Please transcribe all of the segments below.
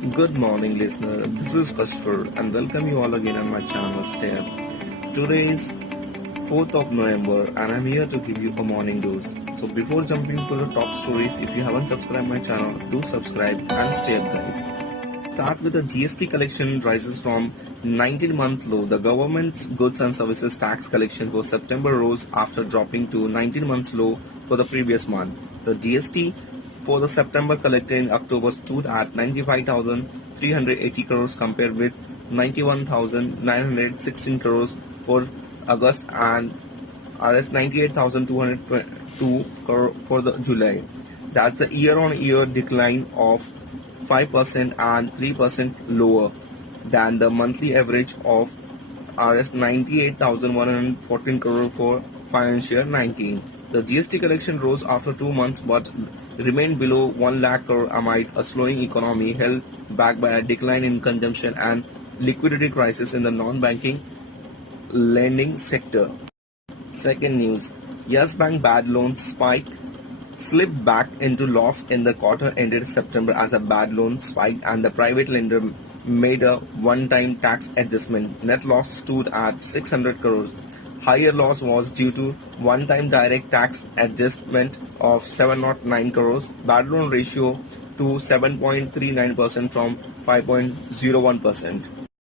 Good morning, listener. This is Kasfur and welcome you all again on my channel. Step. Today is 4th of November and I'm here to give you a morning dose. So before jumping to the top stories, if you haven't subscribed my channel, do subscribe and stay up, guys. Start with the GST collection rises from 19-month low. The government's goods and services tax collection for September rose after dropping to 19 months low for the previous month. The GST for the September collected in October stood at 95,380 crores compared with 91,916 crores for August and Rs 98,202 crore for the July. That's the year-on-year decline of 5% and 3% lower than the monthly average of Rs 98,114 crore for financial 19. The GST collection rose after 2 months but remained below 1 lakh crore amid a slowing economy held back by a decline in consumption and liquidity crisis in the non-banking lending sector. Second news, Yesbank bad loans spike slipped back into loss in the quarter ended September as a bad loan spiked and the private lender made a one-time tax adjustment. Net loss stood at 600 crores. Higher loss was due to one-time direct tax adjustment of 709 crores, bad loan ratio to 7.39% from 5.01%.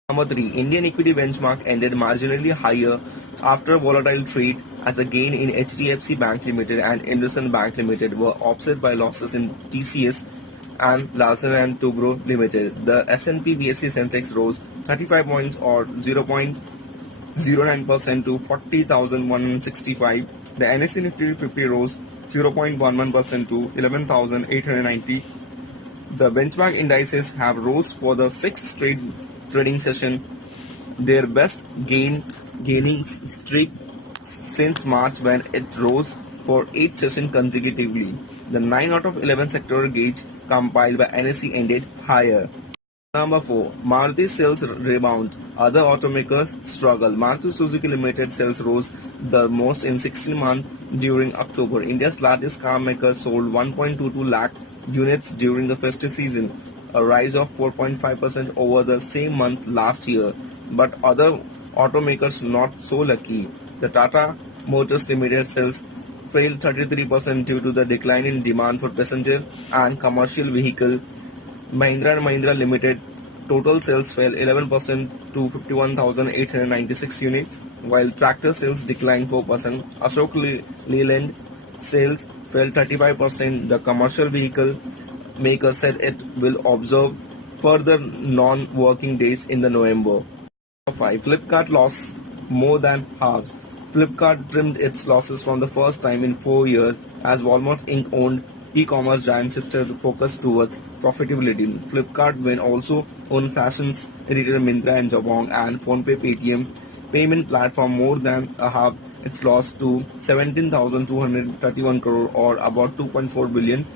Number 3. Indian equity benchmark ended marginally higher after volatile trade as a gain in HDFC Bank Limited and IndusInd Bank Limited were offset by losses in TCS and Larsen & Toubro Limited. The S&P BSE Sensex rose 35 points or 0.09% to 40,165. The NSE Nifty 50 rose 0.11% to 11,890. The benchmark indices have rose for the 6th straight trading session, their best gaining streak since March when it rose for 8 sessions consecutively. The 9 out of 11 sectoral gauge compiled by NSE ended higher. Number 4. Maruti sales rebound. Other automakers struggle. Maruti Suzuki Limited sales rose the most in 16 months during October. India's largest car maker sold 1.22 lakh units during the festive season, a rise of 4.5% over the same month last year. But other automakers not so lucky. The Tata Motors Limited sales fell 33% due to the decline in demand for passenger and commercial vehicle. Mahindra & Mahindra Limited total sales fell 11% to 51,896 units, while tractor sales declined 4%. Ashok Leyland sales fell 35%. The commercial vehicle maker said it will observe further non-working days in the November. 5. Flipkart loss more than halves. Flipkart trimmed its losses for the first time in 4 years as Walmart Inc. owned e-commerce giant shifted focus towards profitability. Flipkart will also own fashions retailer Myntra and Jabong and PhonePe Paytm payment platform more than a half its loss to 17,231 crore or about $2.4 billion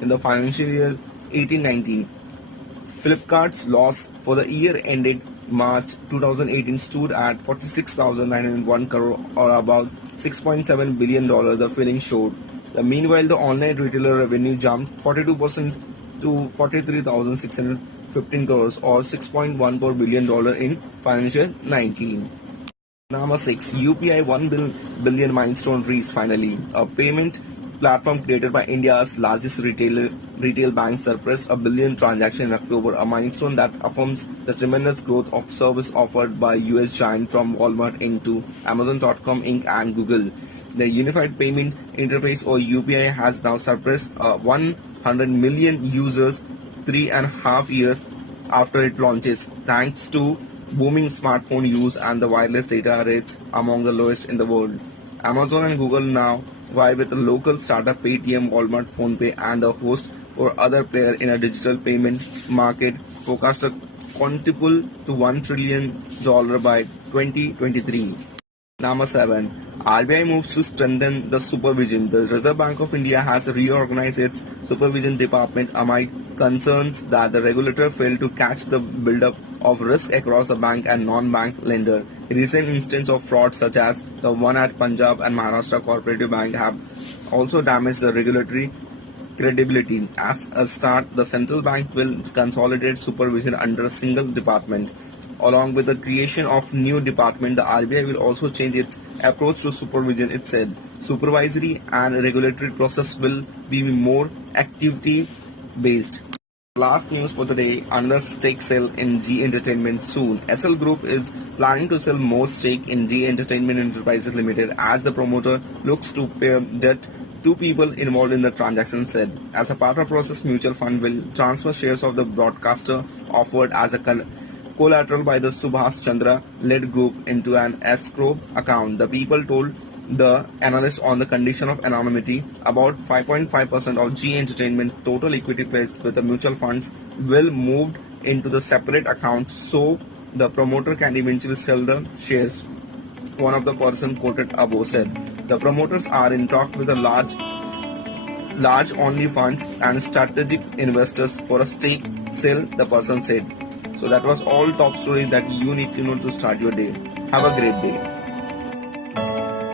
in the financial year 18-19. Flipkart's loss for the year ended March 2018 stood at 46,901 crore or about $6.7 billion, the filing showed. Meanwhile, the online retailer revenue jumped 42% to 43,615 crores or $6.14 billion in financial 19. Number 6. UPI 1 billion milestone reached finally. A payment platform created by India's largest retail bank surpassed a billion transactions in October, a milestone that affirms the tremendous growth of service offered by US giant from Walmart Inc. to Amazon.com Inc. and Google. The Unified Payment Interface or UPI has now surpassed 100 million users 3.5 years after it launches, thanks to booming smartphone use and the wireless data rates among the lowest in the world. Amazon and Google now vie with the local startup Paytm, Walmart, PhonePe and a host for other players in a digital payment market forecast to quintuple to $1 trillion by 2023. Number 7. RBI moves to strengthen the supervision. The Reserve Bank of India has reorganized its supervision department amid concerns that the regulator failed to catch the buildup of risk across the bank and non-bank lender. Recent instances of fraud such as the one at Punjab and Maharashtra Cooperative Bank have also damaged the regulatory credibility. As a start, the central bank will consolidate supervision under a single department. Along with the creation of new department, the RBI will also change its approach to supervision. It said supervisory and regulatory process will be more activity based. Last news for the day, another stake sale in Zee Entertainment soon. SL Group is planning to sell more stake in Zee Entertainment Enterprises Limited as the promoter looks to pay debt to people involved in the transaction said. As a part of process, mutual fund will transfer shares of the broadcaster offered as a collateral by the Subhas Chandra led group into an escrow account. The people told the analyst on the condition of anonymity. About 5.5% of Zee Entertainment total equity placed with the mutual funds will move into the separate account so the promoter can eventually sell the shares. One of the person quoted above said, the promoters are in talk with a large only funds and strategic investors for a stake sale, the person said. So that was all top stories that you need to know to start your day. Have a great day.